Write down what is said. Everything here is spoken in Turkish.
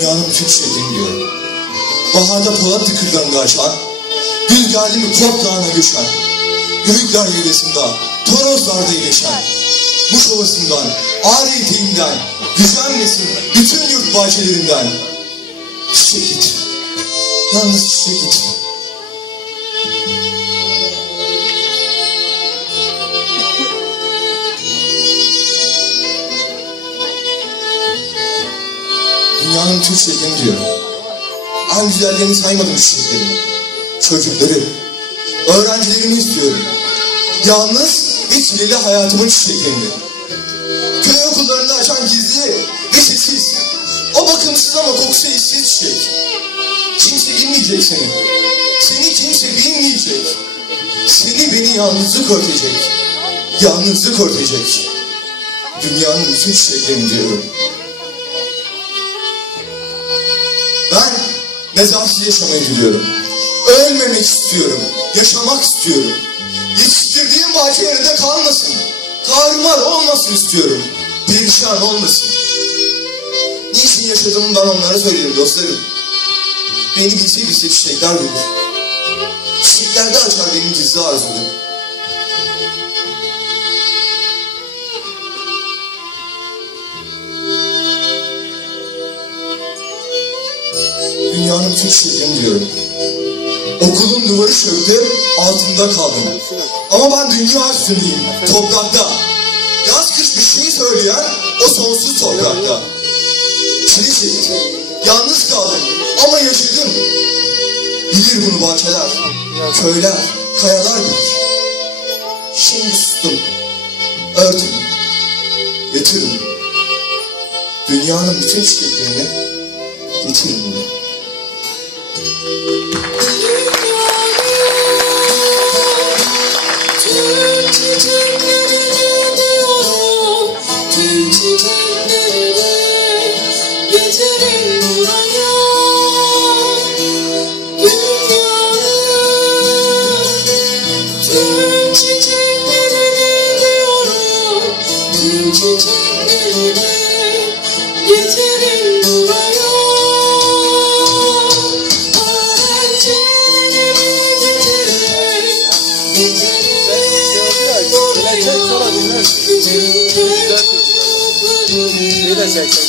Dünyanın tüm şehrini diyorum. Baharda Polat tıkırdan açar. Gül geldi mi kort dağına göçer. Göyükler yelesinde, torozlarda iyileşen. Muş ovasından, ağrı eteğinden, güzelmesin bütün yurt bahçelerinden. Çiçek getir. Yalnız çiçek getir. Dünyanın tüm çiçeklerini diyorum. En güzellerini saymadım çiçeklerini. Çocukları, öğrencilerimi istiyorum. Yalnız ve çileli hayatımın çiçeklerini. Ve sessiz. O bakımsız ama kokusu eşsiz çiçek. Kimse bilmeyecek seni. Seni kimse bilmeyecek. Seni beni yalnızlık örtecek. Yalnızlık örtecek. Dünyanın bütün çiçeklerini diyorum. Ben nezaketsiz yaşamayı diliyorum. Ölmemek istiyorum. Yaşamak istiyorum. Yetiştirdiğim bahçe yerinde kalmasın. Tarumar olmasın istiyorum. Perişan olmasın. Niçin yaşadığımı ben onlara söylerim dostlarım. Beni bilse bilse çiçekler bilir. Çiçeklerde açar benim gizli arzularım. Dünyanın tüm çiçeklerini diyorum. Okulun duvarı çöktü, altında kaldım. Ama ben dünya üstündeyim, toprakta. Bir şey söyleyen o sonsuz toprakta. Çile çektim, yalnız kaldım ama yaşadım. Bilir bunu bahçeler, köyler, kayalar bilir. Şimdi sustum, örtün, getirin. Dünyanın bütün çiçeklerini getirin bunu. Diyorum Tüm çiçeklerini Getirin buraya getirin Bir de çek çek.